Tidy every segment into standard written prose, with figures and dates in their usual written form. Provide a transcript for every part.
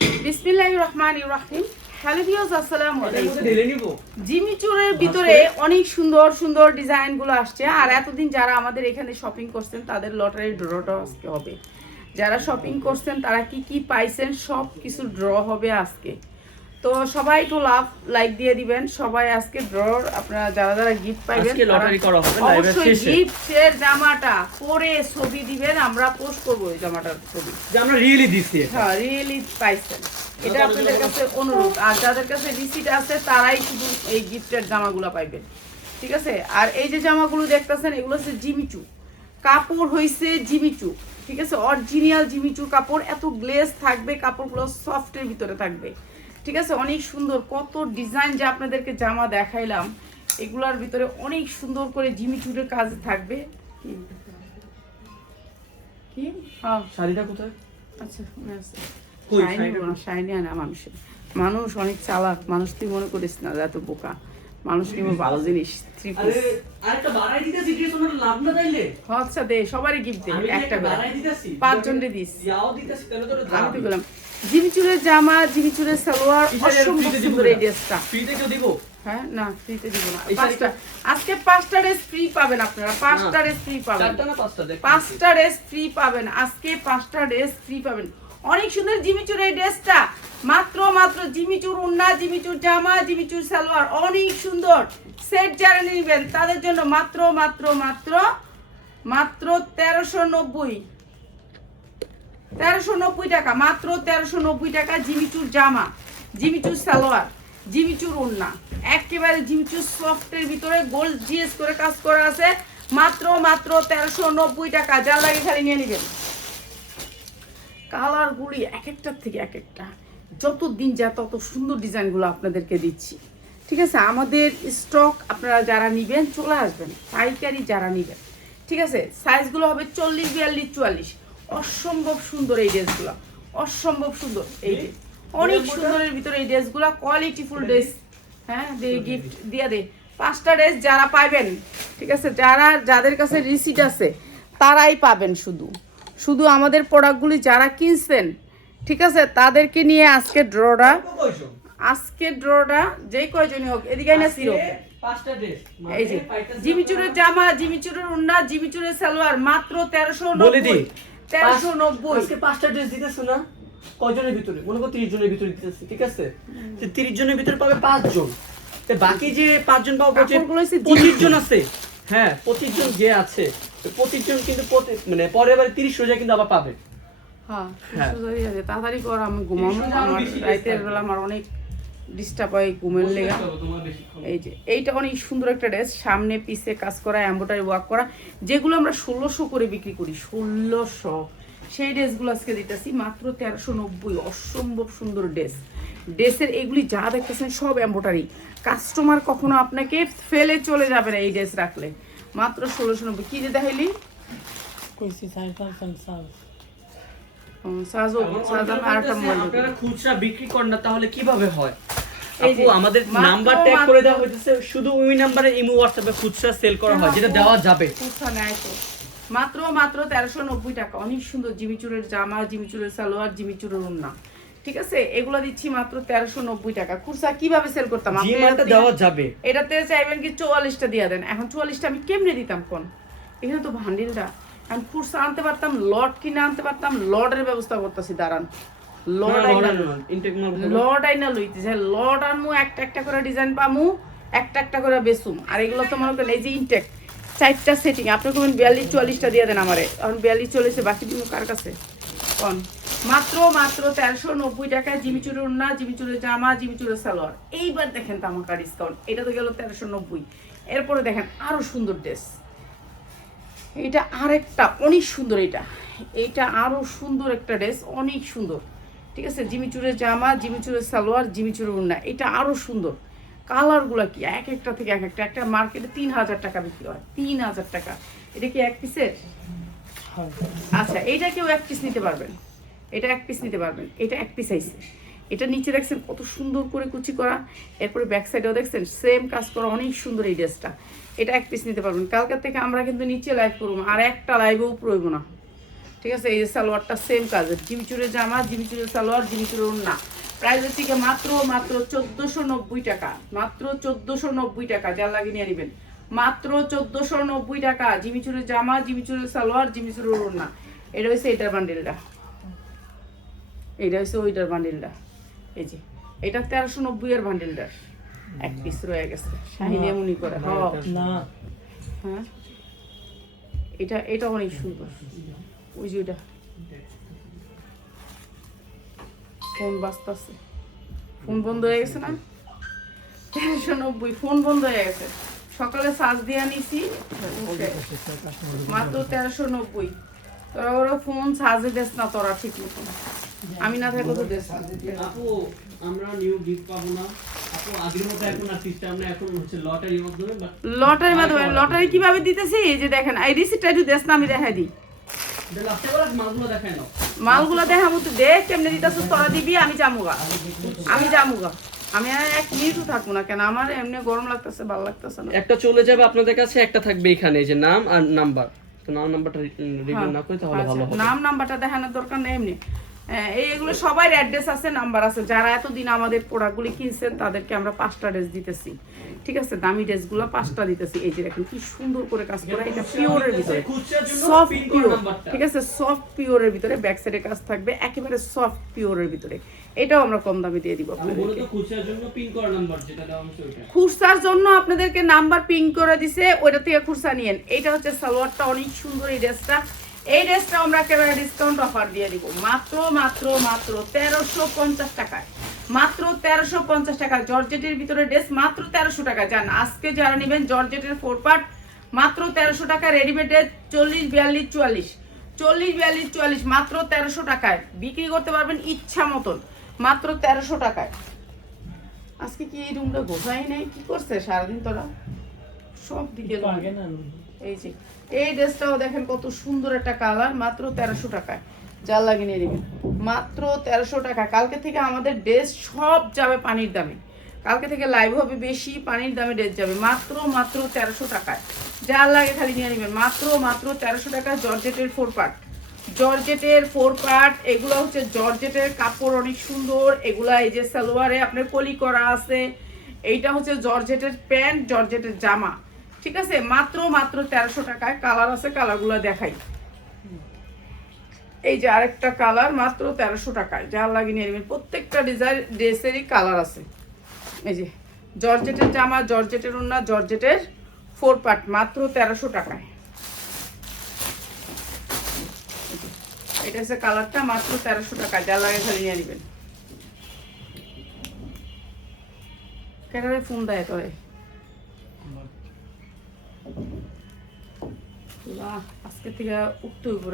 বিসমিল্লাহির রহমানির রহিম। Hello viewers, আসসালামু আলাইকুম। জিমি চুরের ভিতরে অনেক সুন্দর সুন্দর ডিজাইনগুলো আসছে। আর এতদিন যারা আমাদের এখানে শপিং করছেন তাদের লটারির ড্রটা আজকে হবে। যারা শপিং করছেন তারা কি কি পাইছেন সব কিছু ড্র হবে আজকে। তো সবাই একটু লাইক দিয়ে দিবেন। সবাই আজকে ড্রর আপনারা যারা যারা গিফট পাইবেন আজকে লটারি করা হবে লাইভের অবশ্যই শেষে। গিফটের জামাটা পরে ছবি দিবেন, আমরা পোস্ট করব এই জামাটার ছবি, যে আমরা রিয়েলি দিছি। হ্যাঁ রিয়েলি পাইছেন। এটা আপনাদের কাছে অনুরোধ। আর যাদের কাছে রিসিট আছে তারাই শুধু এই গিফটের জামাগুলো পাইবেন, ঠিক আছে? আর এই যে জামাগুলো দেখতেছেন এগুলো হচ্ছে জিমিচু কাপড়, হইছে জিমিচু, ঠিক আছে? অরিজিনাল জিমিচু কাপড়, এত গ্লেজ থাকবে, কাপড়গুলো সফটের ভিতরে থাকবে, ঠিক আছে? অনেক সুন্দর, কত ডিজাইন যে আপনাদেরকে জামা দেখাইলাম, এগুলোর ভিতরে অনেক সুন্দর করে জিমিচুরের কাজ থাকবে। কি হ্যাঁ শাড়িটা কোথায়? আচ্ছা আছে। কই শাইনি আনা মানুষের, মানুষ অনেক চালাক মানুষ, তুই মনে করিস না এত বোকা মানুষ, নিব ভালো জিনিস। আরে আরেকটা বাড়াই দিতেছি, কি তোমার লাভ না তাইলে? আচ্ছা দে, সবারই গিফট দে, একটা করে বাড়াই দিতেছি, 5 জনরে দিস। ইয়াও দিতেছি, তাহলে তো আমি তো বললাম জিমিচুরের জামা, জিমিচুরের সালোয়ার, অসম্ভব সুন্দর এই ড্রেসটা। ফ্রিতে কেউ দিব? হ্যাঁ না, ফ্রিতে দিব না। এই শাড়িটা আজকে 5টা ড্রেস ফ্রি পাবেন আপনারা, 5টা ড্রেস ফ্রি পাবেন, চারটা না পাঁচটা দেখ। 5টা ড্রেস ফ্রি পাবেন আজকে, 5টা ড্রেস ফ্রি পাবেন। অনেক সুন্দর জিমিচুর এই ড্রেসটা, মাত্র জিমিচুর ওড়না, জিমিচুর জামা, জিমিচুর সালোয়ার, অনেক সুন্দর। সেট যারা নেবেন তাদের জন্য মাত্র 1390 টাকা, মাত্র 1390 টাকা। জিমিচুর জামা, জিমিচুর সালোয়ার, জিমিচুর ওড়না, একেবারে জিমিচুর সফটের ভিতরে গোল্ড জিএস করে কাজ করা আছে, মাত্র 1390 টাকা। যা লাগে খালি নিয়ে নেবেন। কালারগুলি এক একটার থেকে এক একটা, যত দিন যায় তত সুন্দর ডিজাইনগুলো আপনাদেরকে দিচ্ছি, ঠিক আছে? আমাদের স্টক আপনারা যারা নেবেন চলে আসবেন, পাইকারি যারা নেবেন, ঠিক আছে? সাইজগুলো হবে 40, 42, 44। অসম্ভব সুন্দর এই ড্রেসগুলো, অসম্ভব সুন্দর। এই যে অনেক সুন্দরের ভিতরে এই ড্রেসগুলো, কোয়ালিটিফুল ড্রেস। হ্যাঁ দে, গিফট দিয়া দে 5টা ড্রেস যারা পাইবেন, ঠিক আছে? যাদের কাছে রিসিট আছে তারাই পাবেন। শুধু আমাদের প্রোডাক্টগুলি যারা কিনছেন, ঠিক আছে, তাদেরকে নিয়ে আজকে ড্রটা যেই কয়জনই হোক, এদিকে না ছিল। পাঁচটা ড্রেস, এই যে জিমিচুরের জামা, জিমিচুরের ওড়না, জিমিচুরের সালোয়ার, মাত্র বলে দিই 1390। আজকে 5টা ড্রেস দিতেছ না? কয়জনের ভিতরে? মনে করো 30 জনের ভিতরে দিতেছি, ঠিক আছে? যে 30 জনের ভিতরে পাবে 5 জন, তো বাকি যে 5 জন পাবে, কাপড়গুলো হচ্ছে 25 জন আছে। হ্যাঁ 25 জন যে আছে, 25 জন কিন্তু মানে পরের বারে 30 রোজা কিন্তু আবার পাবে। হ্যাঁ হ্যাঁ। তাড়াতাড়ি কর, আমি ঘুমাবো, আমার রাতের বেলা আমার অনেক ডিস্টার্ব হয় ঘুমের লেগা। এই যে এইটা অনেক সুন্দর একটা ড্রেস, সামনে পিছে কাজ করা, এমব্রয়ডারি ওয়ার্ক করা, যেগুলো আমরা 1600 করে বিক্রি করি, 1600, সেই ড্রেসগুলো আজকে দিতেছি মাত্র 1390। অসম্ভব সুন্দর ড্রেসের এগুলি যা দেখতেছেন সব এমব্রয়ডারি। কাস্টমার কখনো আপনাকে ফেলে চলে যাবে না এই ড্রেস রাখলে। মাত্র 1690। কি যে দেখাইলি আপনারা খুচরা বিক্রি করেন না, তাহলে কিভাবে হয়? এই যে আপু আমাদের নাম্বার ট্যাগ করে দেওয়া হইতেছে, শুধু ওই নম্বরে ইমো হোয়াটসঅ্যাপে খুচরা সেল করা হয়, যেটা দেওয়া যাবে। মাত্র 1390 টাকা। অনেক সুন্দর জিমিচুরের জামা, জিমিচুরের সালোয়ার, জিমিচুরের ওড়না, ঠিক আছে? এগুলো দিচ্ছি মাত্র 1390 টাকা। খুচরা কিভাবে সেল করতাম? জিমাটা দেওয়া যাবে। এটাতে চাইবেন কি 44টা দিয়ে দেন। এখন 44টা আমি কেমনে দিতাম কোন? এখানে তো ভান্ডিলটা, আমি খুচরা আনতে পারতাম, লট কিনে আনতে পারতাম, লটের ব্যবস্থা করতেছি, দাঁড়ান। লট আইনা লইতেছে, লট আনমু, একটা করে ডিজাইন পামু, একটা করে বেসুম। আর এগুলো তো মনে করেন এই যে ইনটেক 4টা সেটিং, আপনি কোন 42, 44টা দিয়ে দেন আমারে। এখন 42, 44 বাকি দিব কার কাছে কোন? মাত্র 1390 টাকা। জিমিচুরের ওড়না, জিমিচুরের জামা, জিমিচুরের সালোয়ার। এইবার দেখেন তামাকা ডিসকাউন্ট, এটা তো গেল 1390। এরপরে দেখেন আরো সুন্দর ড্রেস, এটা আরেকটা অনেক সুন্দর, এইটা আরো সুন্দর একটা ড্রেস, অনেক সুন্দর, ঠিক আছে? জিমিচুরের জামা, জিমিচুরের সালোয়ার, জিমিচুরের ওড়না, এটা আরো সুন্দর। কালারগুলো কি এক একটা থেকে এক একটা, একটা মার্কেটে 3000 টাকা বিক্রি হয়, 3000 টাকা। এটা কি এক পিসের? আচ্ছা, এইটা কেউ এক পিস নিতে পারবেন, এটা এক পিস নিতে পারবেন, এটা এক পিস আইছে। এটা নিচে দেখছেন কত সুন্দর করে কুচি করা, এরপরে ব্যাক সাইডেও দেখছেন সেম কাজ করা, অনেক সুন্দর এই ড্রেসটা। এটা এক পিস নিতে পারবেন। কালকার থেকে আমরা কিন্তু নিচে লাইভ করবো, আর একটা লাইভেও প্রয়োগ না, ঠিক আছে, এই যে সালোয়ারটা সেম কাজের, জিমিচুরের জামা, জিমিচুরের সালোয়ার, জিমিচুরের ওড়না। প্রাইস হচ্ছে কি মাত্র 1490 টাকা, মাত্র 1490 টাকা, যার লাগে নিয়ে নেবেন মাত্র 1490 টাকা। জিমিচুরের জামা, জিমিচুরের সালোয়ার, জিমিচুরের ওড়না। এটা হচ্ছে এটার বান্ডিলটা, এটা হচ্ছে ওইটার বান্ডিলটা। এই যে এটা 1390 এর বান্ডিলটার এক পিস রয়ে গেছে, শাহিনী এমনই করে। হ্যাঁ এটা এটা অনেক সুন্দর। ওই যে ওইটা ফোন বাজতেছে, ফোন বন্ধ হয়ে গেছে না, 1390 ফোন বন্ধ হয়ে গেছে, সকালে চার্জ দিয়ে নিছি মাত্র 1390। তোরা ওরা ফোন চার্জে দেস না তোরা ঠিক মতো, আমি না থাকলে তো দেস। আপু আমরা নিউ গিফট পাবো না আপু, আগের মতো এখন আর সিস্টেম না, এখন হচ্ছে লটারির মাধ্যমে। লটারির মাধ্যমে? লটারি কিভাবে দিতেছি? এই যে দেখেন, এই রিসিপ্টটা একটু দেস না, আমি দেখাই দিই। মালগুলো দেখায় না, মালগুলো দেখাবো তো, দেখ কেমনে দিতেছিস তোরা, দিবি আমি জামুগা, আমি জামুগা, আমি আর এক মিনিটও থাকবো না। কেন আমার এমনি গরম লাগতেছে, ভালো লাগতেছে না। একটা চলে যাবে আপনাদের কাছে, একটা থাকবে এখানে, এই যে নাম আর নাম্বার। তো নাম নাম্বারটা রিভিউ না করে তাহলে ভালো হবে। নাম নাম্বারটা দেখানোর দরকার নেই, এমনি এইগুলো সবাই অ্যাড্রেস আছে, নাম্বার আছে। যারা এতদিন আমাদের প্রোডাক্টগুলি কিনছেন তাদেরকে আমরা 5টা ড্রেস দিতেছি, ঠিক আছে, দামি ড্রেসগুলো 5টা দিতেছি। এই যে দেখেন কি সুন্দর করে কাজ করা, এটা পিওরের ভিতরে, সফট পিওর, ঠিক আছে, সফট পিওরের ভিতরে, ব্যাক সাইডে কাজ থাকবে, একেবারে সফট পিওরের ভিতরে। এটাও আমরা কম দামে দিয়ে দিব আপনাদেরকে। খুচরার জন্য আপনাদেরকে নাম্বার পিন করে দিছে, ওইটা থেকে খুচরা নিয়েন। এইটা হচ্ছে সালোয়ারটা অনেক সুন্দর, এই ড্রেসটা, এই ড্রেসটা আমরা একেবারে ডিসকাউন্ট অফার দিয়ে দিব মাত্র মাত্র মাত্র 1350 টাকায়, মাত্র 1350 টাকা। জর্জেটের ভিতরে ড্রেস মাত্র 1300 টাকা। যান আজকে যারা নেবেন জর্জেটের 4 পার্ট মাত্র 1300 টাকা, রেডিমেডের 40 42 44, 40 42 44 মাত্র 1300 টাকায় বিক্রি করতে পারবেন ইচ্ছা মতন, মাত্র 1300 টাকায়। আজকে কি এই রুমটা গোছাই নাই, কি করছে সারাদিন তোরা সব দিকে? এই যে এই ড্রেসটাও দেখেন কত সুন্দর একটা কালার, মাত্র 1300 টাকায়, যা লাগিয়ে নিয়ে নেবেন মাত্র 1300 টাকা। কালকে থেকে আমাদের ড্রেস সব যাবে পানির দামে, কালকে থেকে লাইভ হবে বেশি, পানির দামে ড্রেস যাবে মাত্র মাত্র 1300 টাকায়, যা লাগে খালি নিয়ে নেবেন মাত্র মাত্র 1300 টাকা। জর্জেটের 4 পার্ট, জর্জেটের 4 পার্ট, এগুলো হচ্ছে জর্জেটের কাপড় অনেক সুন্দর। এগুলা এই যে সালোয়ারে আপনার কলি করা আছে, এইটা হচ্ছে জর্জেটের প্যান্ট, জর্জেটের জামা, ঠিক আছে, মাত্র মাত্র 1300 টাকায়। কালার আছে, কালারগুলো দেখাই। এই যে আরেকটা কালার মাত্র 1300 টাকায়, যা লাগিয়ে নিয়ে নেবেন। প্রত্যেকটা ডিজাইন ড্রেসেরই কালার আছে। এই যে জর্জেটের জামা, জর্জেটের ওড়না, জর্জেটের 4 পার্ট মাত্র 1300 টাকায়। এটা হচ্ছে কালারটা, মাত্র 1300 টাকা, যা লাগে খালি নিয়ে নেবেন। কেন ফোন দেয় তোরে? আজকে থেকে উঠতে হইব,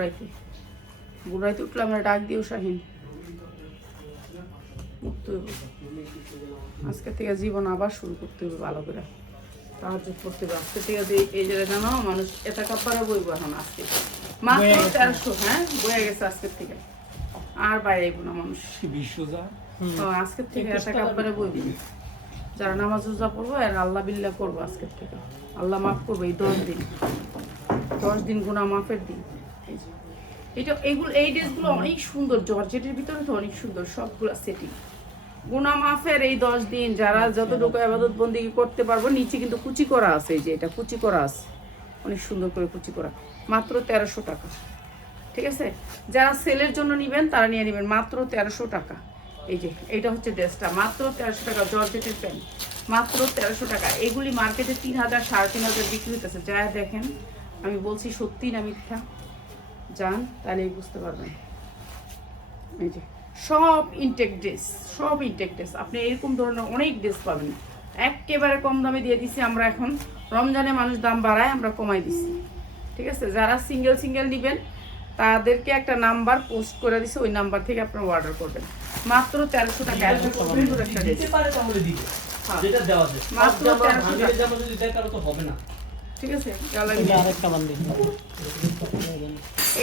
ঘুরাইতে উঠলে আমরা ডাক দিও শাহিন, উঠতে হইব আজকে থেকে, জীবন আবার শুরু করতে হবে ভালো করে, তাহাজ্জুদ করতে হবে আজকে থেকে। এই জায়গায় জানো মানুষ এটা কাপড়ে বইব এখন, আজকে মাত্র 1300, হ্যাঁ বয়ে গেছে আজকের থেকে, আর বাইরে আইব না মানুষ, আজকের থেকে এটা কাপড়ে বইবি। যারা নামাজ রোজা পড়বো আর আল্লাহ বিল্লাহ করবো আজকের থেকে, আল্লাহ মাফ করবো এই 10 দিন গুনাহ মাফের দিন। এটা এইগুলো, এই ড্রেসগুলো অনেক সুন্দর, জর্জেটের ভিতরে তো অনেক সুন্দর, সবগুলো সেটিং, গুনাহ মাফের এই 10 দিন যারা যতটুকু ইবাদত বন্দেগী করতে পারবো। নিচে কিন্তু কুচি করা আছে, এই যে এটা কুচি করা আছে, অনেক সুন্দর করে কুচি করা, মাত্র 1300 টাকা, ঠিক আছে। যারা সেলের জন্য নেবেন তারা নিয়ে নেবেন মাত্র 1300 টাকা। এই যে এইটা হচ্ছে ড্রেসটা, মাত্র 1300 টাকা, জর্জেটের প্যান্ট মাত্র 1300 টাকা। এগুলি মার্কেটে 3000 3500 বিক্রি হতেছে, যা দেখেন আমি বলছি সত্যি না মিথ্যা যান তাহলেই বুঝতে পারবেন। এই যে সব ইনটেক ড্রেস, সব ইনটেক ড্রেস, আপনি এরকম ধরনের অনেক ড্রেস পাবেন, একেবারে কম দামে দিয়ে দিছি আমরা। এখন রমজানে মানুষ দাম বাড়ায়, আমরা কমাই দিছি, ঠিক আছে। যারা সিঙ্গেল সিঙ্গেল নেবেন তাদেরকে একটা নাম্বার পোস্ট করে দিছি, ওই নাম্বার থেকে আপনারা অর্ডার করবেন মাত্র 1300 টাকা। এত সুন্দর একটা ড্রেস, যেটা দেওয়া যায় মাত্র 1300 টাকা, যদি দেয় তাহলে তো হবে না, ঠিক আছে।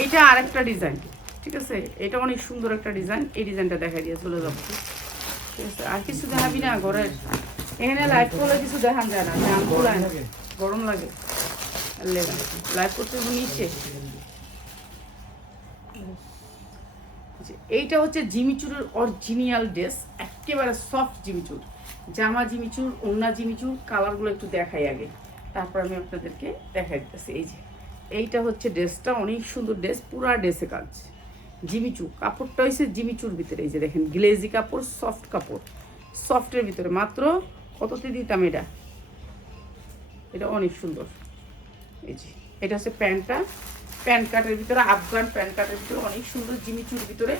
এইটা আরেকটা ডিজাইন, ঠিক আছে, এটা অনেক সুন্দর একটা ডিজাইন, এই ডিজাইনটা দেখাই দিয়ে চলে যাবো, ঠিক আছে। আর কিছু দেখাবি না ঘরের, এখানে লাইভ করলে কিছু দেখান যায় না, গরম লাগে, লাইভ করতে নিচে এইটা হচ্ছে জিমিচুরের অরিজিনাল ড্রেস, একেবারে সফট জিমিচুর, জামা জিমিচুর, ওড়না জিমিচুর। কালারগুলো একটু দেখাই আগে, তারপর আমি আপনাদেরকে দেখাই দিতেছি। এই যে এইটা হচ্ছে ড্রেসটা, অনেক সুন্দর ড্রেস, পুরা ড্রেসে কাজ জিমিচু। কাপড়টা হয়েছে জিমিচুর ভিতরে, এই যে দেখেন গ্লেজি কাপড়, সফট কাপড়, সফটের ভিতরে। মাত্র কততে দিতাম এটা, এটা অনেক সুন্দর। এই যে এটা হচ্ছে প্যান্টটা, প্যান্ট কাটের ভিতরে, আফগান প্যান্ট কাটের ভিতরে, অনেক সুন্দর জিমিচুর ভিতরে।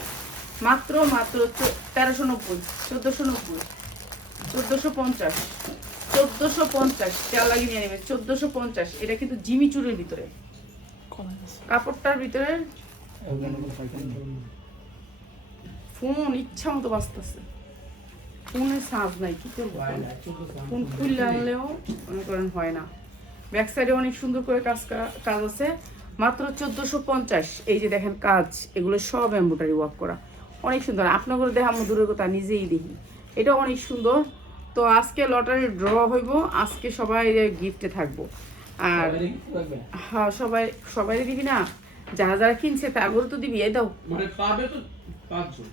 মাত্র 1390, 1490, 1450, 1450, চাল লাগিয়ে নিয়ে নেবেন 1450। এটা কিন্তু জিমিচুরের ভিতরে, কাপড়টার ভিতরে। ফোন ইচ্ছা মতো বাঁচতেছে, ফোনে চার্জ নাই, কি করবো, ফোন খুললে আনলেও মনে করেন হয় না। ব্যাক সাইডে অনেক সুন্দর করে কাজ আছে, মাত্র 1450। এই যে দেখেন কাজ, এগুলো সব এমব্রয়ডারি ওয়ার্ক করা, অনেক সুন্দর। আপনাদের দেখা দূরের কথা, নিজেই দেখি, এটা অনেক সুন্দর। তো আজকে লটারি ড্র হইব, আজকে সবাই গিফটে থাকবো। আর হ্যাঁ, সবাই দিবি না, যারা যারা কিনছে তারপরে তো দিবি। এই দাও, মানে পাবে তো 5 জন,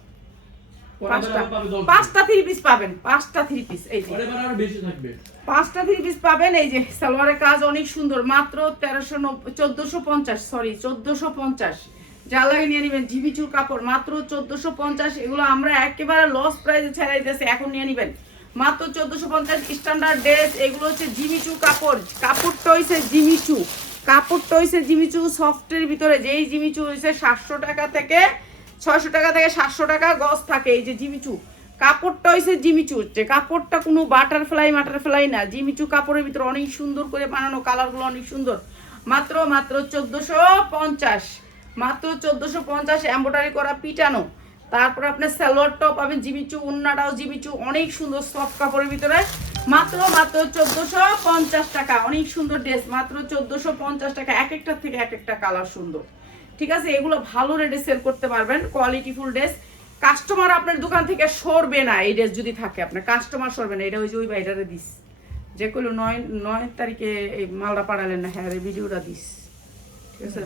পাঁচটা 3 পিস পাবেন, 5টা 3 পিস। এই যে পরে আরো বেশি থাকবে, 5টা 3 পিস পাবেন। এই যে সালোয়ারের কাজ অনেক সুন্দর, মাত্র 1450, সরি 1450। যা লাগে নিয়ে নেবেন, জিমিচুর কাপড়, মাত্র 1450। এগুলো আমরা একেবারে লস প্রাইসে ছেড়ে দিতেছি, এখন নিয়ে নেবেন মাত্র 1450। স্ট্যান্ডার্ড ড্রেস, এগুলো হচ্ছে জিমিচু কাপড়, কাপড়টা হইছে জিমিচু, কাপড়টা হইছে জিমিচু সফটের ভিতরে। যেই জিমিচু হইছে 700 টাকা থেকে 600 টাকা থেকে 700 টাকা গজ থাকে। এই যে জিমিচু কাপড়টা হইছে জিমিচু, যে কাপড়টা কোনো বাটারফ্লাই না, জিমিচু কাপড়ের ভিতরে অনেক সুন্দর করে বানানো, কালারগুলো অনেক সুন্দর। মাত্র 1450, মাত্র 1450, এমব্রয়ডারি করা পিটানো। তারপর আপনার সালোয়ারটাও পাবেন জিমিচু, ওন্নাটাও জিমিচু, অনেক সুন্দর সফট কাপড়ের ভিতরে। মাত্র 1450 টাকা, অনেক সুন্দর ড্রেস, মাত্র 1450 টাকা। এক একটার থেকে এক একটা কালার সুন্দর, ঠিক আছে। এগুলো ভালো রেটে সেল করতে পারবেন, কোয়ালিটিফুল ড্রেস। কাস্টমার আপনার দোকান থেকে সরবে না, এই ড্রেস যদি থাকে আপনার কাস্টমার সরবে না। এটা ওই যে ওই বাইটারে দিস, যে কইলো 9 তারিখে এই মালটা পাঠালেন না, হ্যাঁ ভিডিওটা দিস, ঠিক আছে।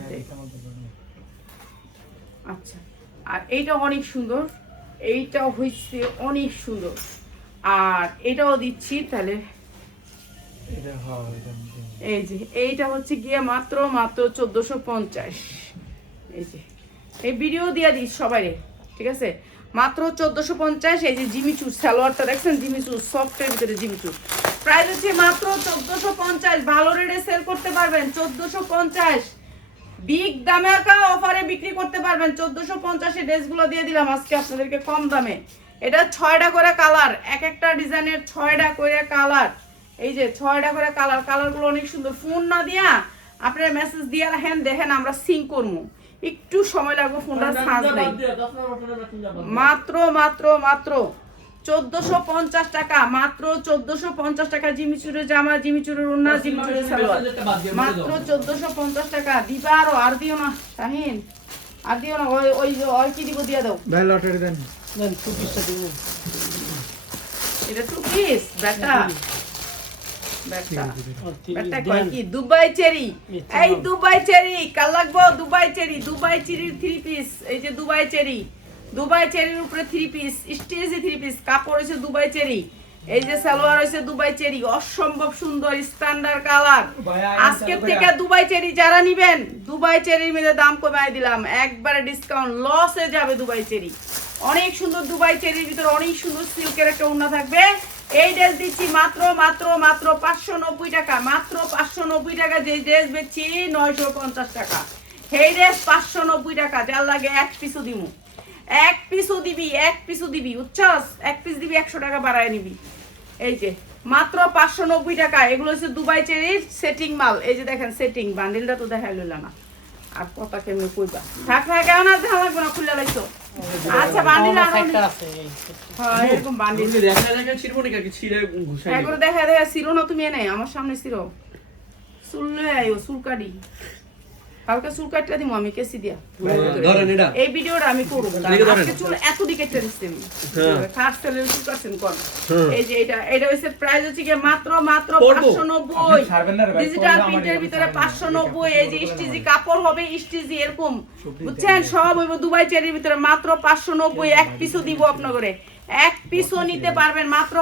আচ্ছা, আর এইটা অনেক সুন্দর, এইটাও হয়েছে অনেক সুন্দর, আর এটাও দিচ্ছি তাহলে। এই যে এইটা হচ্ছে গিয়ে মাত্র 1450। এই যে এই ভিডিও দিয়ে দিস সবাই, ঠিক আছে, মাত্র 1450। এই যে জিমিচুর সালোয়ারটা দেখছেন, জিমিচুর সফটের ভিতরে জিমিচুর, প্রাইস হচ্ছে মাত্র 1450। ভালো রেটে সেল করতে পারবেন 1450, বিগ দামে অফারে বিক্রি করতে পারবেন 1450 ড্রেসগুলো দিয়ে দিলাম আজকে আপনাদেরকে কম দামে। এটা 6টা করে কালার, এক একটা ডিজাইনের 6টা করে কালার। এই যে 6টা করে কালার, কালারগুলো অনেক সুন্দর। ফোন না দিয়া আপনারা মেসেজ দিয়ে রাখেন, দেখেন আমরা সিং করবো, একটু সময় লাগবে, ফোনটা চার্জ নাই। মাত্র 1450 টাকা, মাত্র 1450 টাকা। জিমিচুরের জামা, জিমিচুরের ওড়না, জিমিচুরের সালোয়ার, মাত্র 1450 টাকা। দিবা আর দিও না তাহিন, আর দিও না, ওই কি দিব দিয়া দাও ভাই, লটারি দেন, টু পিসটা দিব, এটা 2 পিস। বেটা কয় কি দুবাই চেরি, এই দুবাই চেরি কাল লাগবো, দুবাই চেরি, দুবাই চেরির 3 পিস। এই যে দুবাই চেরি, দুবাই চেরির উপরে 3 পিস, স্টেজে 3 পিস, কাপড় হইছে দুবাই চেরি। এই যে সালোয়ার হইছে দুবাই চেরি, অসম্ভব সুন্দর স্ট্যান্ডার্ড কালার। আজকে থেকে দুবাই চেরি যারা নিবেন, দুবাই চেরির মধ্যে দাম কমায় দিলাম, একবারে ডিসকাউন্ট, লসে যাবে দুবাই চেরি। অনেক সুন্দর দুবাই চেরির ভিতরে অনেক সুন্দর সিল্কের একটা ওড়না থাকবে। এই ড্রেস দিচ্ছি মাত্র 590 টাকা, মাত্র 590 টাকা। যে ড্রেস বেচছি 950 টাকা, সেই ড্রেস 590 টাকা। যার লাগে এক পিসও দিমু, এক পিসও দিবি, এক পিসও দিবি, উচ্ছ্বাস, এক পিস দিবি 100 টাকা বাড়ায় নিবি। এই যে মাত্র 590 টাকা। এগুলো হচ্ছে দুবাই চেরির সেটিং মাল। এই যে দেখেন সেটিং, বান্ডিলটা তো দেখা লইল না, আর কথা কেমনে কইবা, থাক কেমন আর দেখা লাগবে না, খুলে লাইছো। আচ্ছা বান্ডিল আছে, হ্যাঁ এরকম বান্ডিল দেখা ছিড়বো না, কাকে ছিড়ে ঘুষাই হ্যাঁ করে দেখা ছিল না, তুমি এনে আমার সামনে ছিল, চুল লয়ে আইও, চুল কাটি। কালকে চুল কাটটা দিমু আমি কেসি দিয়া ধরেন এটা এই ভিডিওটা আমি করব দেখে ধরেন। আজকে চুল এত দিকে কেটে দিচ্ছি আমি হ্যাঁ। খাস সেলের চুল কাটছেন কোন হ্যাঁ। এই যে এটা হইছে প্রাইস হচ্ছে কি মাত্র করবো। 590 ডিজিটাল প্রিন্টের ভিতরে 590 এই যে স্টিজি কাপড় হবে স্টিজি এরকম বুঝছেন সব হইব দুবাই চেরির ভিতরে মাত্র 590 এক পিসও দিব আপনাদের এক পিসও নিতে পারবেন মাত্র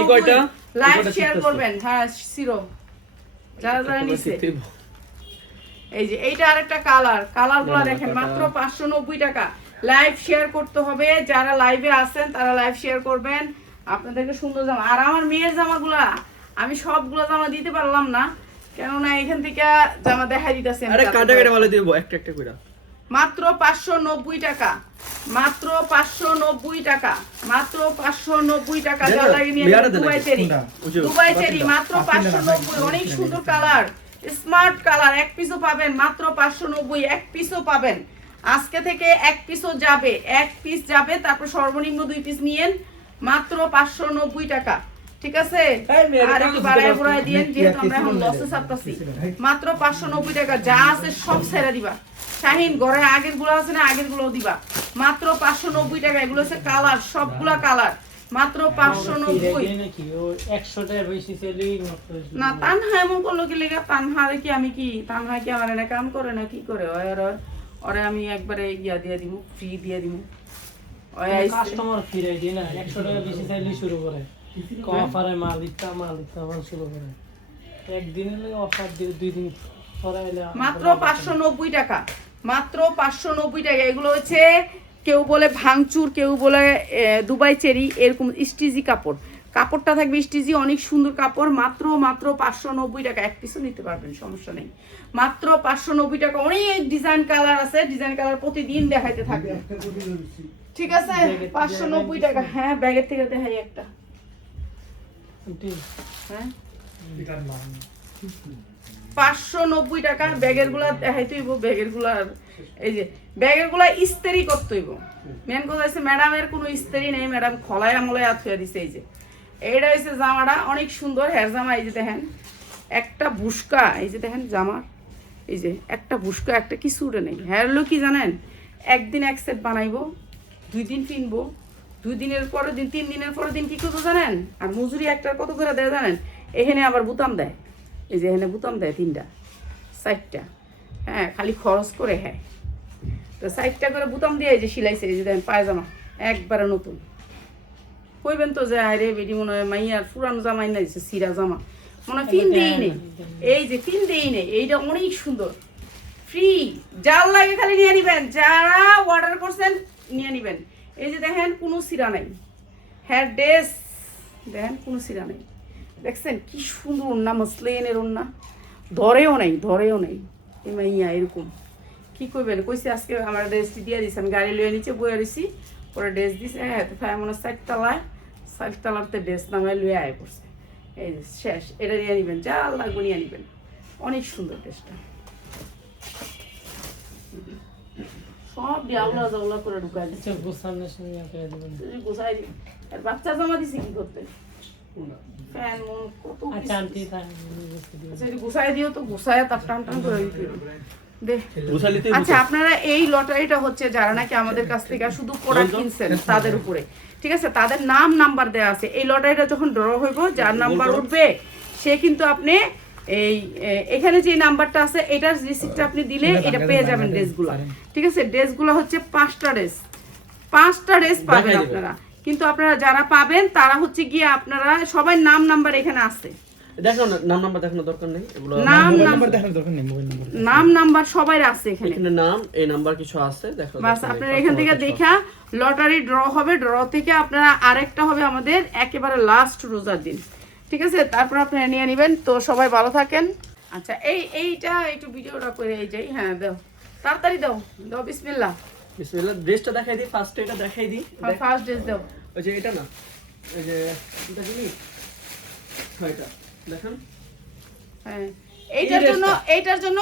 এই কয়টা? 590 লাইভ এই কয়টা শেয়ার শিখতেছো? করবেন হ্যাঁ সিরো যারা যারা নিছে এই যে এইটা আরেকটা কালারগুলো দেখেন মাত্র 590 টাকা লাইভ শেয়ার করতে হবে যারা লাইভে আছেন তারা লাইভ শেয়ার করবেন আপনাদেরকে সুন্দর জামা আর আমার মেয়ের জামাগুলা আমি সবগুলো জামা দিতে পারলাম না কেননা এখান থেকে জামা দেখাই দিতেছি আরে কাটা কেটে ভালো দেব একটা একটা কইরা মাত্র 590 টাকা মাত্র 590 টাকা মাত্র 590 টাকা যা লাগে নিয়ে বিয়ারে নেন, দেন দুবাই নাকি? চেরি ওই দুবাই চেরি মাত্র 590 অনেক সুন্দর কালার স্মার্ট কালার এক পিসও পাবেন মাত্র 590 এক পিসও পাবেন আজকে থেকে এক পিসও যাবে এক পিস যাবে তারপর সর্বনিম্ন 2 পিস নিয়েন মাত্র 590 টাকা ঠিক আছে আর একটু বাড়ায় বাড়ায় দিয়েন যেহেতু আমরা এখন লসে ছাপতাছি মাত্র 590 টাকা যা আছে সব ছেড়ে দিবা শাহিন ঘরে আগের গুলো আছে না আগের গুলো দিবা মাত্র 590 টাকা এগুলো হচ্ছে কালার সবগুলা কালার মাত্র 590 নাকি ও 100 টাকা বেশি সেলিং না তানহা এমন করলো কি লেগে তানহা কি আমি কি তানহা কি আমার এনে কাম করে না কি করে ওরে আমি একবারে ইয়া দিয়ে দিমু ফ্রি দিয়ে দিমু ওই আইছে কাস্টমার ফিরাই দিয়ে না 100 টাকা বেশি চাইলে শুরু করে অফারে মাল আবার শুরু করে একদিনের লাগে অফার দিয়ে 2 দিন পরে এলে মাত্র 590 টাকা মাত্র 590 টাকা এগুলো হচ্ছে কেউ বলে ভাঙচুর কেউ বলে দুবাই চেরি এরকম স্টিজি কাপড়টা থাকবে স্টিজি অনেক সুন্দর কাপড় মাত্র 590 টাকা এক পিসও নিতে পারবেন সমস্যা নেই মাত্র 590 টাকা অনেক ডিজাইন কালার আছে ডিজাইন কালার প্রতিদিন দেখাইতে থাকবে ঠিক আছে 590 টাকা হ্যাঁ ব্যাগের থেকে দেখাই একটা হ্যাঁ 590 টাকা ব্যাগের গুলা দেখাইতে হইব ব্যাগের গুলা এই যে ব্যাগের গুলা ইস্ত্রি করতে হইব মেন কথা হচ্ছে ম্যাডামের কোনো ইস্ত্রি নেই ম্যাডাম খলায় আমলায় থুয়া দিছে এই যে এইটা হচ্ছে জামাটা অনেক সুন্দর হেয়ার জামা এই যে দেখেন একটা বুশকা এই যে দেখেন জামা এই যে একটা বুশকা একটা কিছু উঠে নেই হেয়ার হলো কি জানেন একদিন এক সেট বানাইবো 2 দিন কিনবো 2 দিনের পরের দিন 3 দিনের পরের দিন কি করবো জানেন আর মজুরি একটার কত করে দেয় জানেন এখানে আবার বুতাম দেয় এই যে এখানে বুতাম দেয় 3টা 4টা হ্যাঁ খালি খরচ করে হ্যাঁ তো 4টা করে বুতাম দিয়ে এই যে সিলাইছে এই যে দেখেন পায়জামা একবারে নতুন কইবেন তো যে আরে বেডি মনে হয় মাইয়ার পুরানো জামাই না দিছে সিরা জামা মনে হয় ফিন দেই নেই এই যে ফিন দেই নেই এইটা অনেক সুন্দর ফ্রি যার লাগে খালি নিয়ে নিবেন যারা অর্ডার করছেন নিয়ে নিবেন এই যে দেখেন কোনো সিরা নাই হেয়ার ড্রেস দেখেন কোনো সিরা নাই দেখছেন কি সুন্দর ওন্না মসলিনের ওন্না ধরেও নাই এই মাইয়া এরকম কি করবেন কইছি আজকে আমার ড্রেসটি দিয়ে দিছে আমি গাড়ি লয়ে নিচে বয়ে রয়েছি পরে ড্রেস দিছে হ্যাঁ তো ফাই মনে 4তলাতে ড্রেস নামায় লয়ে আয় পড়ছে এই যে শেষ এটা নিয়ে নিবেন যা লাগবে নিয়ে নিবেন অনেক সুন্দর ড্রেসটা সব ডিয়াউলা জাউলা করে ঢুকাই দিচ্ছে গোছানোর সঙ্গে করে দিবেন গোছাই দিই আর বাচ্চা জামা দিছি কি করতে ফ্যান মন কত আচ্ছা আন্টি সেটা গুছাই দিও তো গুছায় তার টান টান করে দিতে দে গোছালিতে আচ্ছা আপনারা এই লটারিটা হচ্ছে যারা নাকি আমাদের কাছ থেকে শুধু প্রোডাক্ট কিনছেন তাদের উপরে ঠিক আছে তাদের নাম নাম্বার দেওয়া আছে এই লটারিটা যখন ড্র হইব যার নাম্বার উঠবে সে কিন্তু আপনি এই এখানে যে নাম্বারটা আছে এটার রিসিপ্টটা আপনি দিলে এটা পেয়ে যাবেন ড্রেসগুলো ঠিক আছে ড্রেসগুলো হচ্ছে 5টা ড্রেস পাবেন আপনারা কিন্তু আপনারা যারা পাবেন তারা হচ্ছে গিয়ে আপনারা সবাই নাম নাম্বার এখানে আছে দেখো না নাম নাম্বার দেখানোর দরকার নেই এগুলো নাম নাম্বার সবাই আছে এখানে এখানে নাম এই নাম্বার কিছু আছে দেখো বাস আপনারা এখান থেকে দেখা লটারি ড্র হবে ড্র থেকে আপনারা আরেকটা হবে আমাদের একেবারে লাস্ট রোজার দিন ঠিক আছে তারপর আপনারা নিয়ে নেবেন তো সবাই ভালো থাকেন আচ্ছা এইটা একটু ভিডিওটা করে এই যাই হ্যাঁ দাও তাড়াতাড়ি দাও বিসমিল্লাহ বিসমিল্লাহ ড্রেসটা দেখাই দিই ফার্স্ট এটা দেখাই দিই ফার্স্ট ড্রেস দাও ওই যে এটা না এই যে এটা জিনিস এটা দেখেন হ্যাঁ এইটার জন্য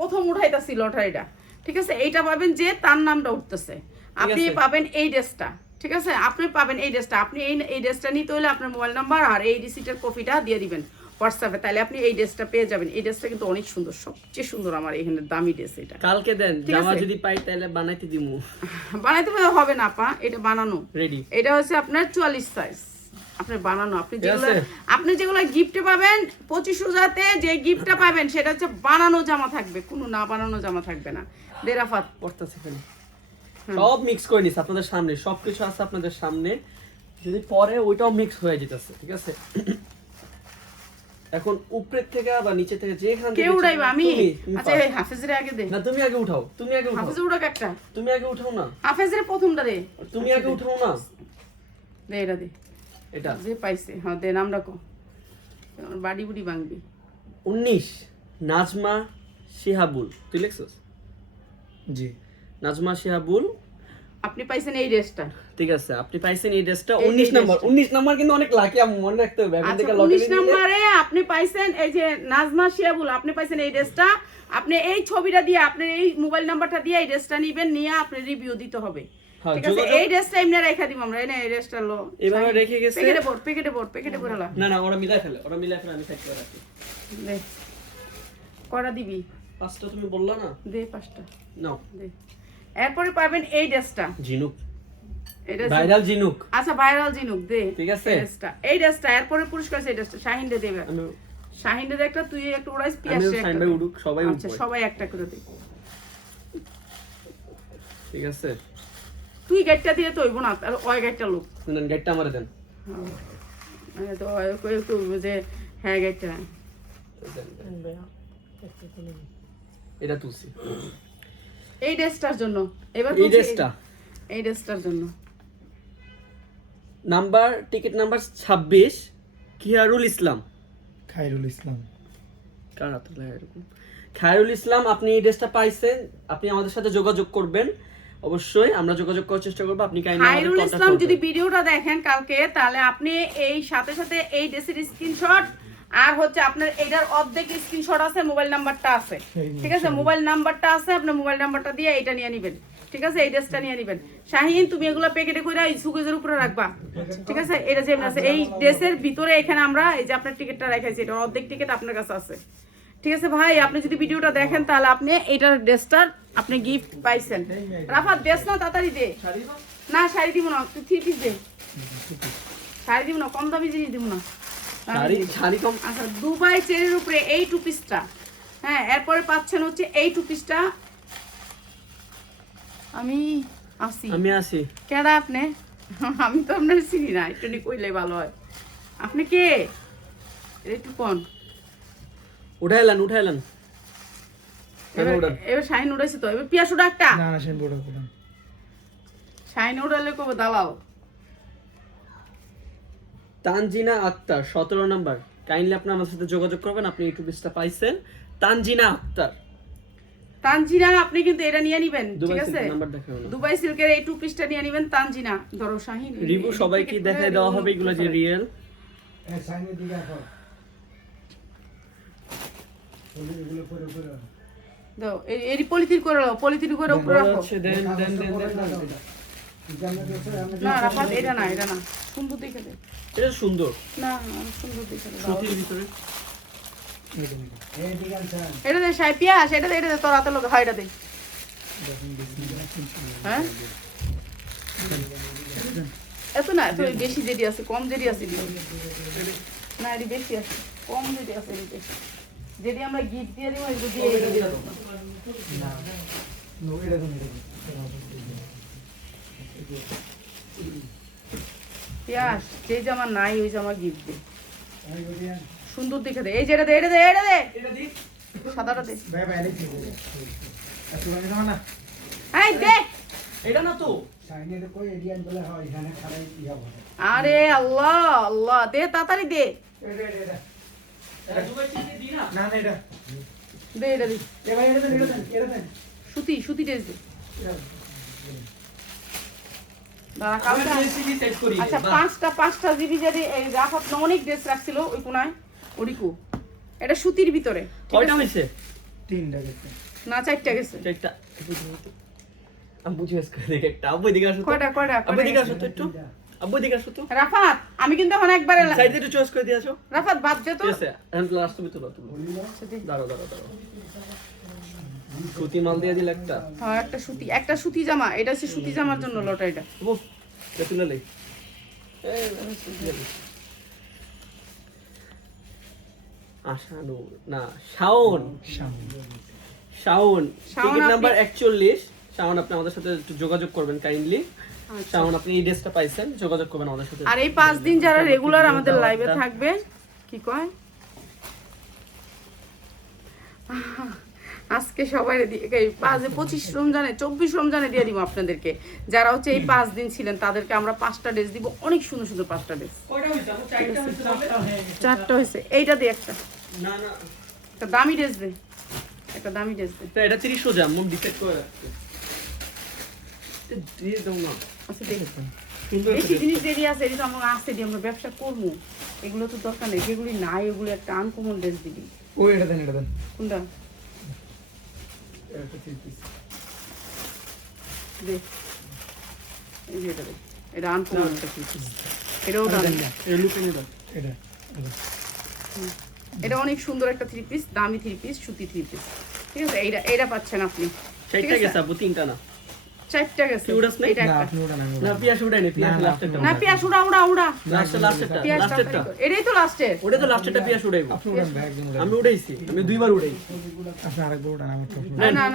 প্রথম উঠাইতাছি লটারিটা ঠিক আছে এইটা পাবেন যে তার নামটা উঠতেছে আপনি পাবেন এই ড্রেসটা ঠিক আছে আপনি পাবেন এই ড্রেসটা আপনি এই ড্রেসটা নিতে হলে আপনার মোবাইল নাম্বার আর এই রিসিটের কপিটা দিয়ে দিবেন হোয়াটসঅ্যাপে, তাহলে আপনি এই ড্রেসটা পেয়ে যাবেন। এই ড্রেসটা কিন্তু অনেক সুন্দর, সবচেয়ে সুন্দর আমার এখানে দামি ড্রেস এটা। কালকে দেন, ঠিক জামা আছে? যদি পাই তাহলে বানাইতে দিমু। বানাইতে হবে না আপা, এটা বানানো রেডি। এটা হচ্ছে আপনার 44 সাইজ, আপনার বানানো। আছে? আপনি যেগুলো গিফটে পাবেন 25 রোজাতে, যে গিফটটা পাবেন সেটা হচ্ছে বানানো জামা থাকবে, কোনো না বানানো জামা থাকবে না। দেরাফাত পড়তেছে খালি সব মিক্স করে নিস আপনাদের সামনে, সবকিছু আছে আপনাদের সামনে, যদি পরে ওইটাও মিক্স হয়ে যেতেছে, ঠিক আছে? এখন উপরের থেকে বা নিচে থেকে যেখান থেকে কে উড়াইবে? আমি? তুমি আচ্ছা first। এই হাফেজের আগে দে, না তুমি আগে উঠাও, তুমি আগে উঠাও, হাফেজের উড়াক একটা, তুমি আগে উঠাও না, হাফেজের প্রথমটা দে, তুমি আগে উঠাও না। দে এটা দে, এটা যে পাইছে হ্যাঁ দে, নাম রাখো, আমার বাড়ি বুড়ি ভাঙবি। 19 নাজমা শিহাবুল, তুই লিখছস? জি নাজমা শিহাবুল, আপনি পাইছেন এই ড্রেসটা। ঠিক আছে, আপনি পাইছেন এই ড্রেসটা এই 19 নাম্বার। ড্রেসটা। 19 নাম্বার কিন্তু অনেক লাকি, আমি মনে রাখতে হবে, এখন আচ্ছা থেকে 19 লটারি নিলে নম্বরে আপনি পাইছেন এই যে নাজমা শিয়াবুল, আপনি পাইছেন এই ড্রেসটা। আপনি এই ছবিটা দিয়ে, আপনি এই মোবাইল নাম্বারটা দিয়ে এই ড্রেসটা নেবেন, নিয়ে আপনি রিভিউ দিতে হবে। হ্যাঁ, ঠিক আছে, যোগাযোগ- এই ড্রেসটা এমনি রেখে দিব আমরা, এই না এই ড্রেসটা লো এভাবে রেখে গেছে। প্যাকেটে ভরে লা। না না, ওরা মিলাই ফেলে, আমি সাইড করে রাখি। দে কয়টা দিবি? 5টা তুমি বললা না? দে 5টা নাও। দে। এরপরে পাবেন এই ড্রেসটা, জিনুক, এটা ভাইরাল জিনুক, আচ্ছা ভাইরাল জিনুক দে। ঠিক আছে? এই ড্রেসটা এরপরে পুরস্কার আছে, এই ড্রেসটা শাহিন দে দেবে, আমি শাহিন দে একটা, তুই একটা উড়াইস, আমিও পিয়াসে সাইন একটা বাই দে। উড়ুক, সবাই আচ্ছা উঠবো, সবাই একটা করে দে। ঠিক আছে? তুই গেটটা দিয়ে তো হইব না, আর ওই গেটটা লোক না গেটটা আমারে দেন। তো ওই করবো যে হ্যাঁ গেটটা। দেন, দেন। এটা তুলছি এই ড্রেসটার জন্য এবার এই ড্রেসটা। এই ড্রেসটার জন্য নাম্বার, টিকিট নাম্বার 26, কিয়ারুল ইসলাম। খায়রুল ইসলাম। কার হাতে লেখা এরকম? খায়রুল ইসলাম, আপনি এই ড্রেসটা পাইছেন, আপনি আমাদের সাথে যোগাযোগ করবেন, অবশ্যই আমরা যোগাযোগ করার চেষ্টা করব। আপনি কাইন্ডলি আমাদের খায়রুল কন্টাক্ট ইসলাম করবেন। যদি ভিডিওটা দেখেন কালকে, তাহলে আপনি এই সাথে সাথে এই ড্রেসের স্ক্রিনশট, আর হচ্ছে আপনার এটার অর্ধেক স্ক্রিনশট আছে, মোবাইল নাম্বারটা আছে, ঠিক আছে? মোবাইল নাম্বারটা আছে, আপনার মোবাইল নাম্বারটা দিয়ে এটা নিয়ে নেবেন, ঠিক আছে? এই ড্রেসটা নিয়ে নেবেন। শাহিন তুমি এগুলো প্যাকেটে করে এই সুকেজের উপরে রাখবা, ঠিক আছে? এটা যে আছে এই ড্রেসের ভিতরে, এখানে আমরা এই যে আপনার টিকিটটা রেখেছি, এটা অর্ধেক টিকিট আপনার কাছে আছে, ঠিক আছে ভাই? আপনি যদি ভিডিওটা দেখেন তাহলে আপনি এইটার ড্রেসটার আপনি গিফট পাইছেন। রাফাত ড্রেস না তাড়াতাড়ি দে। না শাড়ি দিব না, তুই 3 পিস দে। শাড়ি দিব না, কম দামি জিনিস দিব না। শাড়ি কম। আচ্ছা দুবাই চেরির উপরে এই 2 পিসটা, হ্যাঁ এরপরে পাচ্ছেন হচ্ছে এই 2 পিসটা। আমি আসি। কেডা আপনি? আমি তো আপনার চিনি না, একটু নি কইলে ভালো হয়। আপনি কে? একটু কোন উঠাইলেন এবার শাহিন উড়াইছে তো, এবার পিয়াস উড়া একটা। না না সেন বড় কথা। শাহিন উড়ালে কবে দালাল। তানজিনা আক্তার 17 নাম্বার, কাইন্ডলি আপনি আমার সাথে যোগাযোগ করবেন, আপনি এই টুপিসটা পাইছেন। তানজিনা আক্তার, তানজিনা আপনি কিন্তু এটা নিয়ে নিবেন, ঠিক দুবাই আছে? সিল্ক নাম্বার দেখাও না। দুবাই সিল্কের এই 2 পিসটা নিয়ে নিবেন। তানজিনা ধরো, শাহিন রিভিউ সবাইকে দেখায় দেওয়া হবে এগুলো যে রিয়েল। এই সাইনের দিকে আসো। ওগুলো করে দাও এই পলিথিন করে নাও, পলিথিন করে উপরে রাখো। দেন। না রাফাত এটা না, এটা না, সুন্দর দেখে দে। এটা সুন্দর, না সুন্দর দেখে দে। সুতির ভিতরে। এটা দে সাইপিয়াস, এটা দে তোর হাতে লোক, হয় এটা দে। হ্যাঁ এত না, এত বেশি যেটি আছে, কম যেটি আছে দিও না, এটি বেশি আছে, কম যেটি আছে এটি বেশি। যেটি আমরা গিফট দিয়ে দিব এগুলো দিয়ে এই দিয়ে দেব না নো এটা তো পিয়াস, যে জামা নাই ওই জামা গিফট দে, সুন্দর দেখে দে। এই যে এটা দে, এটা দে, সাদাটা দে। ভাই ভাই আইছি এত লাগে না এই দে। এটা না তো সাইনের কই এরিয়ান বলে হয় এখানে খারাই ইয়া বলে। আরে আল্লাহ আল্লাহ, দে তাড়াতাড়ি দে। এটা দুবাই থেকে দি না। না না এটা দে এটা দে, এ ভাই এটা দেন সুতি ড্রেস দে। দাঁড়া কালকে রেসিপি সেট করি। আচ্ছা 5টা জিবি যদি এই রাফাত না অনেক ড্রেস রাখছিল ওই কোনায় ওরিকু, এটা সুতির ভিতরে। কয়টা হইছে? 3টা গেছে না 4টা গেছে। একটা আমি বুঝি আজকে দেখ একটা আব্বু দিকে আসো তো। কয়টা আব্বু দিকে আসো তো একটু। আব্বু দিকে আসো তো রাফাত আমি কিন্তু এখন একবারে সাইড দিয়ে চয়েস করে দিয়ে আসো রাফাত বাদ দে তো ঠিক আছে এন্ড লাস্ট তুমি তুলো দাঁড়াও সুতি মাল দিয়ে দিলে একটা হ্যাঁ একটা সুতি জামা, এটা হচ্ছে সুতি জামার জন্য লটা এটা। ও এটা তুলে লই আশানু না শাওন শাওন টিকিট আপনি- নাম্বার 41 শাওন আপনি আমাদের সাথে একটু যোগাযোগ করবেন কাইন্ডলি আচ্ছা। শাওন আপনি এই ড্রেসটা পাইছেন যোগাযোগ করবেন আমাদের সাথে আর এই 5 দিন যারা রেগুলার আমাদের লাইভে থাকবে, কি কয় আজকে সবাই এই 25 রমজানে 24 রমজানে দিয়ে দিব আপনাদেরকে, যারা হচ্ছে এই 5 দিন ছিলেন তাদেরকে আমরা 5টা ড্রেস দিব, অনেক সুন্দর সুন্দর 5টা ড্রেস। কয়টা হইছে আপু চারটা হইছে তাহলে 4টা হয়েছে, এইটা দিয়ে একটা না একটা দামি ড্রেস দে, একটা দামি ড্রেস দে। তো এটা 30 সোজা মুখ ডিসাইড করে রাখতে এটা দিয়ে দাও না আচ্ছা দেখ সুন্দর বেশি জিনিস দেরি আছে, এটা তো আমরা আসতে দিই, আমরা ব্যবসা করবো, এগুলো তো দরকার নেই, যেগুলি নাই ওগুলো একটা আনকমন ড্রেস দিবি। ও এটা দেন কোনটা এটা 3 পিস দে, এই যে এটা দে, এটা আনকমন একটা পিস, এটাও দামি, এটা লুকে নিয়ে দাও এটা এটা অনেক সুন্দর একটা 3 পিস, দামি 3 পিস, সুতি 3 পিস, ঠিক আছে। এইটা পাচ্ছেন আপনি, ঠিক চারটা আছে? গেছে আপু তিনটা না 4টা গেছে, কি উড়াস নাই? এটা না একটা আপনি ওটা না না পিয়াস উড়াই নি পিয়াস না, না, লাস্টেরটা না পিয়াস উড়া লাস্টেরটা পিয়াস লাস্টেরটা এটাই তো লাস্টের। ওটা তো লাস্টেরটা পিয়াস উড়াইবো আপনি ওটা একদম ওটা আমি উড়াইছি আমি দুইবার উড়াইছি আপনি আরেকবার ওটা আমার তো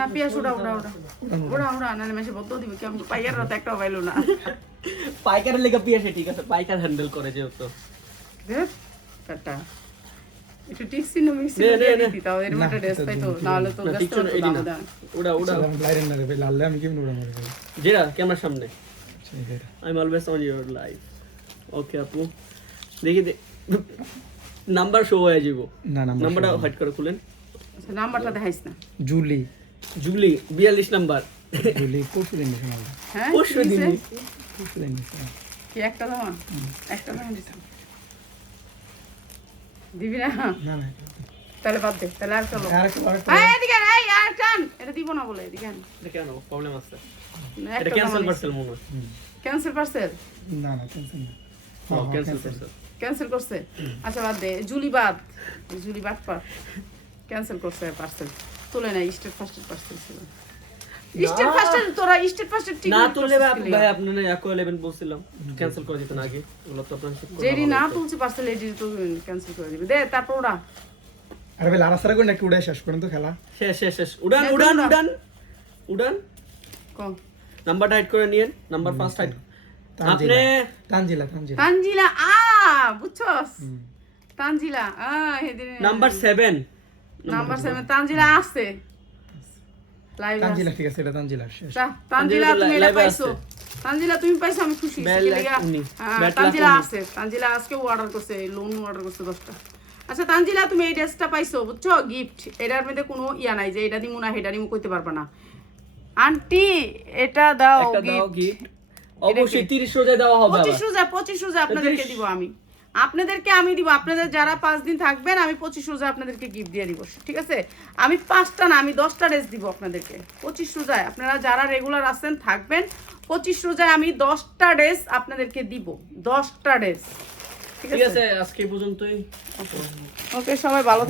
না পিয়াস উড়া না মেশে বদ্ধ দিব কি আমি পাইয়ার রাত একটা পাইলো না। পাইকারের লেগে পিয়াসে ঠিক আছে পাইকার হ্যান্ডেল করে যেহেতু দেখ টাটা একটু ঠিক সিন মিক্স নে, নে, নে। দিতাও এর মধ্যে ড্রেস পাইতো, নাহলে তো না, ঠিক ব্যস্ত ছিল, এডি না। দাম। উড়া উড়া আমি লাইরেন না রে লাল আমি কেমন ওটা মারি যেটা ক্যামেরার সামনে এটা I am always on your live ওকে আপু দেখি নাম্বার শো হয়ে যাব না নাম্বারটা হাইড করে খুলেন আচ্ছা নাম্বারটা দেখাইস না। জুলি জুবলি 42 নাম্বার জুলি পরশু দিন দিছে মাল হ্যাঁ পরশু কি দিন দিছে? পরশু দিন দিছে কি একটা জামা দিছে দিবি না? না তাহলে বাদ দে, তাহলে আর চলো আরেকটা এই এদিকে আয়, এই আর টান, এটা দিব না বলে এদিকে আন। এটা কেন প্রবলেম আছে না, এটা একটা ক্যান্সেল জামা পার্সেল মনে হয় ক্যান্সেল পার্সেল না টেনশন না ক্যান্সেল পার্সেল ক্যান্সেল করছে। আচ্ছা বাদ দে, জুলি বাদ পার ক্যান্সেল করছে পার্সেল, তুলে না স্টেট ফার্স্টের পার্সেল ছিল। স্টেট ফার্স্টের তোরা স্টেট ফার্স্টের ঠিক না তুললে ভাই আপনার একো 11 বলছিলাম ক্যান্সেল করে দিতেন আগে ওগুলো তো আপনার যেরি না তুলছে পার্সেল এডি তো ক্যান্সেল করে দিবে। দে তারপর ওরা আরে ভাই লারা সারা কোন একটু উড়াই শেষ করেন তো খেলা শেষ উড়ান কম নাম্বারটা হাইড করে নিয়েন নাম্বার ফার্স্ট হাইড আপনি তানজিলা তানজিলা বুঝছস তানজিলা হেদিন নাম্বার 7 নাম্বার 7 তানজিলা আছে লাইভ তানজিলা ঠিক আছে এটা তানজিলা শেষ তানজিলা তুমি এটা live পাইছো, আছে। তানজিলা তুমি পাইছো, আমি খুশি Bell কি লাগা। like উনি। Bell তানজিলা like উনি। আছে, তানজিলা আজকে অর্ডার করছে, লোন অর্ডার করছে 10টা। আচ্ছা তানজিলা তুমি এই ড্রেসটা পাইছো বুঝছো, গিফট, এটার মধ্যে কোনো ইয়া নাই যে এটা দিমু না হেডা দিমু কইতে পারবা না। আন্টি এটা দাও একটা দাও গিফট, গিফট অবশ্যই 30 রোজায় দেওয়া হবে আবার 25 রোজা আপনাদেরকে দিব আমি দিব। আপনাদের যারা 5 দিন থাকবেন আমি 25 রোজা আপনাদেরকে গিফট দিয়ে দিব, ঠিক আছে। আমি 5টা না আমি 10টা ড্রেস দিব আপনাদেরকে 25 রোজায়। আপনারা যারা রেগুলার আছেন থাকবেন, 25 রোজায় আমি 10টা ড্রেস আপনাদেরকে দিব, 10টা ড্রেস, ঠিক ঠিক আছে। আছে আজকে এই পর্যন্তই ওকে সবাই ভালো থাকবেন।